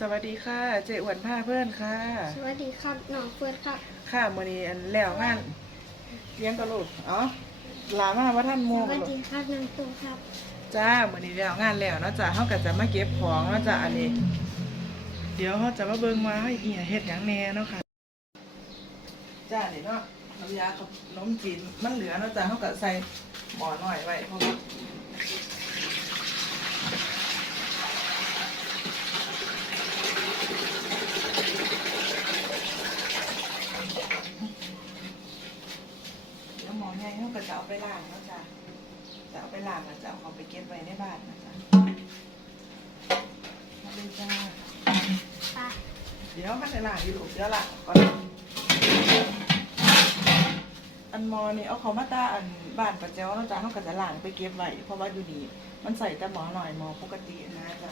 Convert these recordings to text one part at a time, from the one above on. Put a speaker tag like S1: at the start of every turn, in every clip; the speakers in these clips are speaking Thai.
S1: สวัสดีค่ะ เจอ้วนผ้าเพื่อนค่ะ
S2: สวัสดีครับน้องเฟิร์สครับ
S1: ค่ะมื้อนี้อันแล้วงานเลี้ยงกระลูกเอ๋อลามาว่าท่าน
S2: ส
S1: โม
S2: วัสดีครับน้องตูครับ
S1: จ้ามื้อนี้แล้วงานแล้วเนาะจ้าเฮาก็จะมาเก็บของเนาะจ้าอันนี้ เดี๋ยวเฮาจะมาเบิ่งว่าเฮาอีหยังเฮ็ดหยังแหน่เนาะค่ะจ้านี่เนาะน้ำยาขนมจีนมันเหลือเนาะจ้าเฮาก็ใส่หม้อน้อยไว้เพราะว่าเดี๋ยวหม้อใหญ่ เอาไปล้างนะจ้าจะเอาไปล้างแล้วจะเอาเขาไปเก็บไว้ในบ้านนะจ้ามาเลยจ้า
S2: ไป
S1: เดี๋ยวมันในล้างอยู่ลูกเดี๋ยวล้างก่อนอันมอนี่เอาเขามาตาอันบ้านประเจ้าเนาะจ้าเขาก็จะล้างไปเก็บไว้เพราะว่าอยู่ดีมันใส่แต่หมอหน่อยหมอปกตินะจ้ะ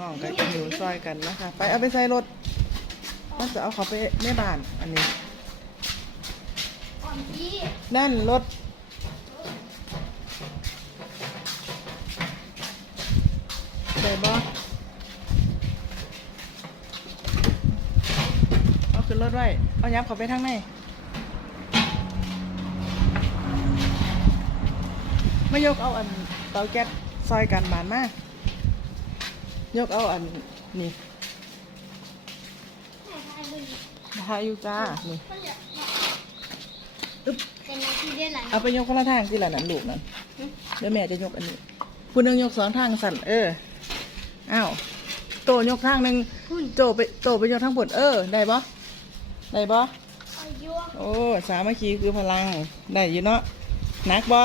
S1: น้องก็จะอยู่ซอยกันนะคะ ไปเอาไปใส่รถมันจะเอาเขาไปในบ้านอันนี้
S2: นพี่
S1: นั่นรถได้บ่เอาขึ้นรถไว้ เอายับเขาไปทางไหนไม่ยกเอาอันเตาแก๊สซอยกันบานมาก ยกเอาอันนี่
S2: แม่ทายเลย
S1: ทาอยู่จ้า นี่
S2: ก็อยาก
S1: อึ๊บ
S2: เป็นนาทีได้หลาย
S1: เอาไปยกคนละทางที่ละนั่นลูกนั่นเดี๋ยวแม่จะยกอันนี้ผู้หนึงยกสองทางสั่นเออ อ้าว โตยกทางหนึ่ง
S2: คุณ
S1: โตไปโตไปยกทางผลเออ ได้บ่ได้บ่
S2: อายุ
S1: โอ้ สามัคคีคือพลัง ได้อยู่เนาะหนักบ่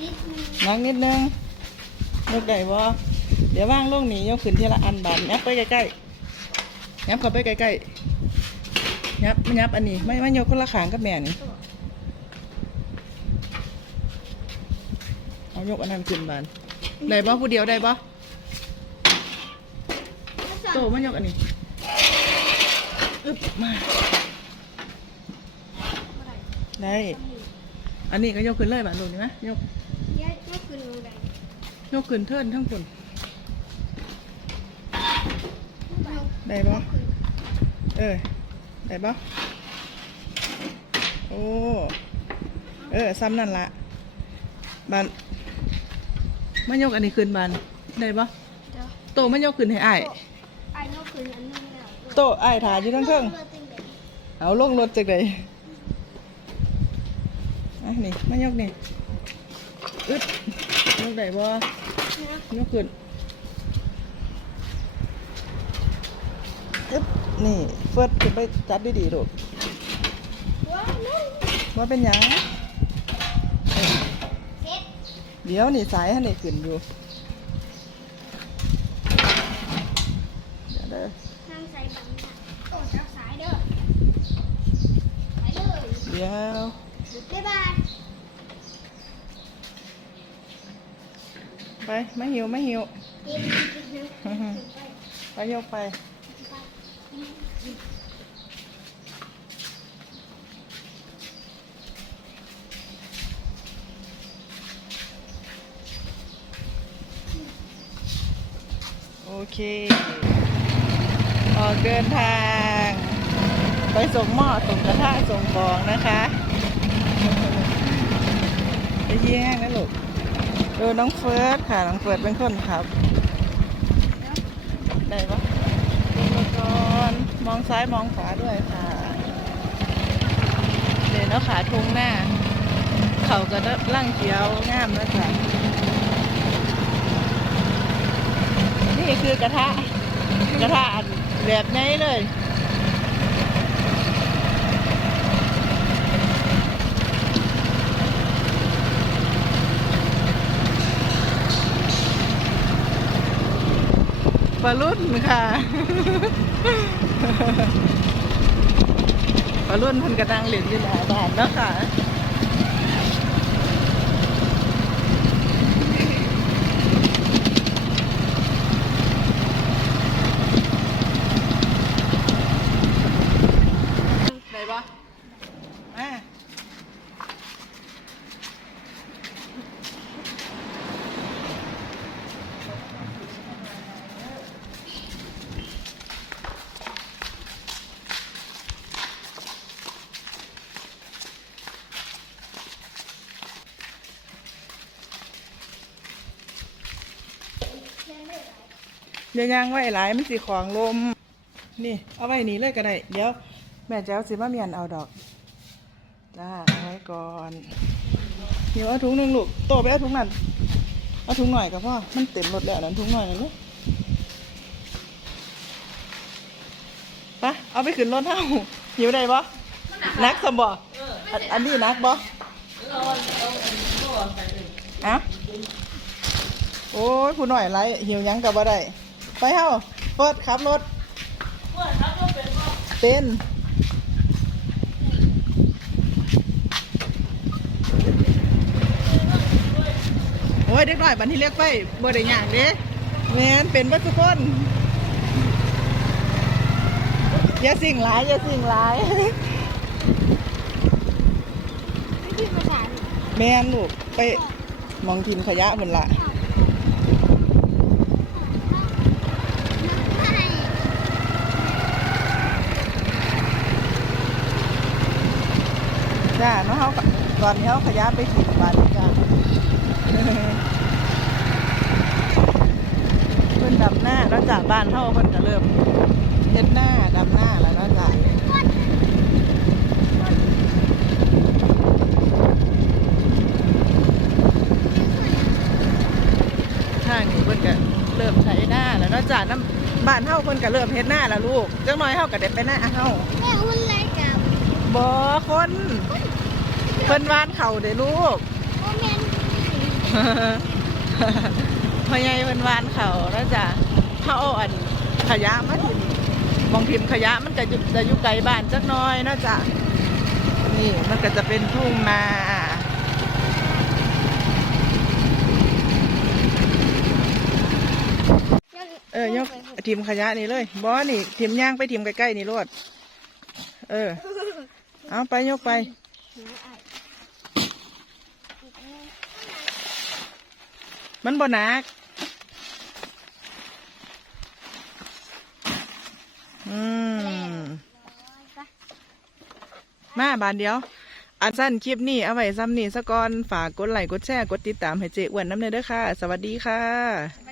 S2: นิดนึง
S1: หนักนิดนึง ยกได้บ่เดี๋ยวว่างลงนี่ยกขึ้นทีละอันบานยับไปใกล้ๆยับเข้าไปใกล้ๆยับยับอันนี้ ไม่ไม่ยกคนละขางกับแม่นี่เอายกอันนั้นขึ้นบานได้บ่ผู้เดียวได้บ่โตมันยกอันนี้อึบมาได้ อันนี้ก็ยกขึ้นเลยบานลูกนี่ไหมยก
S2: เยอะก็คือลงแรง
S1: ยกขึ้นเทินทั้งคนได้บ่เออ ได้บ่โอ้ เออ ซ้ำนั่นละบานมันยกอันนี้ขึ้นบานได้บ่
S2: เดี๋ยว
S1: โตมันยกขึ้นให้อ้าย
S2: ไอ้นกคืนอันนึงแล้ว
S1: โตอ้ายถ่ายอยู่ทั้งเครื่อง
S2: เลือดเต็มเลย
S1: เอาลงรถจากไหนอะนี่มายกนี่อึด ยกได้บ่
S2: น
S1: กขึ้นอึบนี่เฟิร์สขึ้นไปจัดดีๆลูก
S2: ว้าวนุ่น
S1: ว่าเป็นหยังเดี๋ยวนี่สายให้นี่ขึ้นอยู่เดี๋ยวเด้อ
S2: ทางสายบังค่ะโอ้จับสายเด้อเลย
S1: เดี๋ยว
S2: บ๊ายบาย
S1: ไปไม่หิวไม่หิว
S2: ไป
S1: ไปยกไปโอเค ออกเดินทาง ไปส่งหม้อส่งกระทะส่งของนะคะ ไปเยี่ยงนะลูก ดูน้องเฟิร์สค่ะ น้องเฟิร์สเป็นคนขับ ได้ปะดูก่อนมองซ้ายมองขวาด้วยค่ะเนาะค่ะทงหน้า เขาก็ร่างเขียวงามแล้วจ้ะนี่คือกระทะ กระทะแบบไหนเลย ปลารุ่นค่ะปลารุ่นเพันกระดังเหรียญอยู่หน้าบาทเนาะค่ะ เดี๋ยางไว้หลายมันสิของลม นี่ เอาไว้นี่เลยก็ได้เดี๋ยว แม่จะเอาสิมาเมียนเอาดอกจ้าเอาไว้ก่อนเดี๋ยวเอาถุงหนึ่งลูกโตไปเอาถุงนั้นเอาถุงหน่อยกับพ่อมันเต็มรถแล้วนั้นถุงหน่อยนั่นลูกปะเอาไปขึ้นรถเท่าหิวได้ปะนักสมบ่อันอันนี้นักบ่อะโอ้ยผู้หน่อยไรหิวยังกับบ่ได้ ไปเฮ้าเปิดขับรถเป็นโอ้ยเด็กน้อยบันที่เรียกไปบ่ได้ยากเด้แม่นเป็นวัสุคนอย่าสิ่งหลายอย่าสิ่งหลาย
S2: ที่ภาษา
S1: แม่นลูกไปมองทิมขยะเพิ่นละ
S2: ไทย
S1: จ้าเนาะเฮาก็ตอนนี้เฮาขยะไปถิ่มบ้านจ้าเพิ่นดำหน้าแล้วจ้าบ้านเฮาเพิ่นก็เริ่มเฮ็ดหน้าดำหน้าแล้วนาะจ้าทางนี้เพิ่นก็เริ่มใช้หน้าแล้วนาะจ้าน้ำบ้านเฮาเพิ่นก็เริ่มเฮ็ดหน้าแล้วลูกจังน้อยเฮาก็ได้ไปหน้าเฮา
S2: แม่หุ่นไรกับ
S1: บ่คนเพิ่นวานเข่าเด้อลูก
S2: โอแมน
S1: พ่อใหญ่เพิ่นวานเข่าแล้วจ้ะเฮาเอาอันขยะมาถิ่มมองทิมขยะมันก็อยู่จะอยู่ไกลบ้านจักหน้อยเนาะจ้ะนี่มันก็จะเป็นทุ่งนาเออยกทิมขยะนี่เลยบอนี่ทิมย่างไปทิมใกล้ๆนี่รวดเออ เอาไปยกไป มันบ่หนัก อืม มาบานเดียว อันสั้นคลิปนี้เอาไว้ซ้ำนี่สะก่อน ฝากกดไลค์กดแชร์ กดติดตามให้เจ๊อ้วนน้ำเนยเด้อค่ะ สวัสดีค่ะ
S2: สวัส